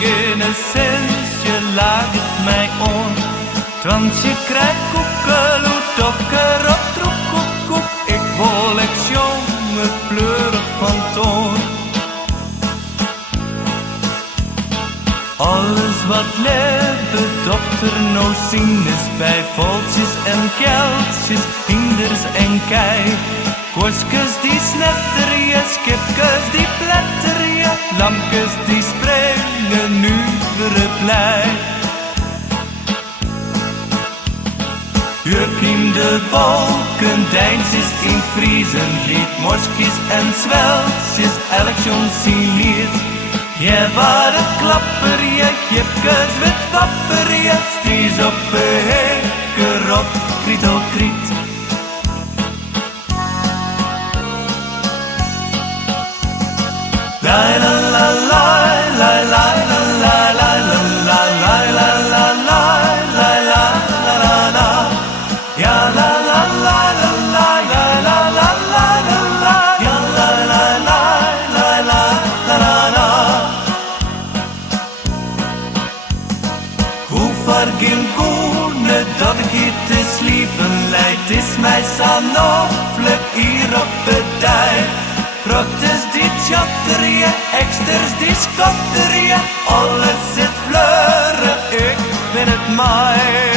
in een sintsje laat het mij on. Twantje kraait kûkelû, doke, ropt, rûkûkû. Ik wil ik sjonge fleurich van toan. Alles wat libbet dochter nou zien is bij Fôltsjes en kealtsjes, hynders en kei. Guoskes die snetterje, skipkes die pletterje, lampjes die springen nu weer blij. Hier kiem de wolken, deinsjes in het Friesenlied, morskjes en zweltsjes, elk jong zien lied. Je waar het klapperje, jipkes wit wapperje, stries op een hekke ropt, grito-griet. La la la la la la la la la la la la la la la la la la la. Ja la la la la la ja la la la la la ja la la la la la la la la. Hoe verging koene dat ik hier te sliepen leidt, is mij sanoffelijk hier op het dijk. Rottes die tjatterje, eksters die skotterje, alles zit fleuren, ik ben het mij.